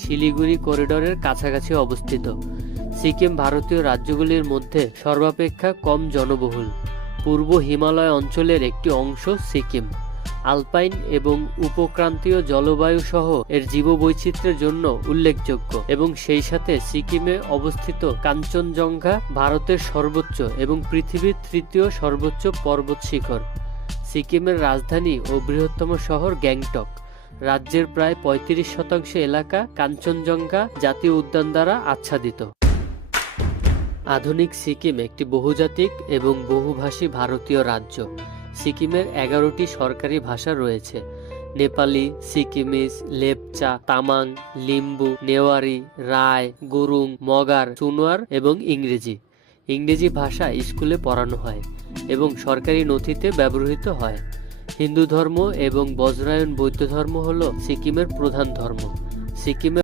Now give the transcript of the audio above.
শিলিগুড়ি করিডোরের কাছাকাছি অবস্থিত। সিকিম ভারতীয় রাজ্যগুলির মধ্যে সর্বাপেক্ষা কম জনবহুল পূর্ব হিমালয় অঞ্চলের একটি অংশ। সিকিম আলপাইন এবং উপক্রান্তীয় জলবায়ু সহ এর জীববৈচিত্র্যের জন্য উল্লেখযোগ্য এবং সেই সাথে সিকিমে অবস্থিত কাঞ্চনজঙ্ঘা ভারতের সর্বোচ্চ এবং পৃথিবীর তৃতীয় সর্বোচ্চ পর্বত শিখর। সিকিমের রাজধানী ও বৃহত্তম শহর গ্যাংটক। রাজ্যের প্রায় ৩৫% এলাকা কাঞ্চনজঙ্ঘা জাতীয় উদ্যান দ্বারা আচ্ছাদিত। আধুনিক সিকিম একটি বহুজাতিক এবং বহুভাষী ভারতীয় রাজ্য। সিকিমের 11টি সরকারি ভাষা রয়েছে: নেপালি, সিকিমিজ, লেপচা, তামাং, লিম্বু, নেওয়ারি, রায়, গুরুং, মগার, সুনোয়ার এবং ইংরেজি। ইংরেজি ভাষা স্কুলে পড়ানো হয় এবং সরকারি নথিতে ব্যবহৃত হয়। হিন্দু ধর্ম এবং বজ্রায়ন বৌদ্ধ ধর্ম হল সিকিমের প্রধান ধর্ম। সিকিমে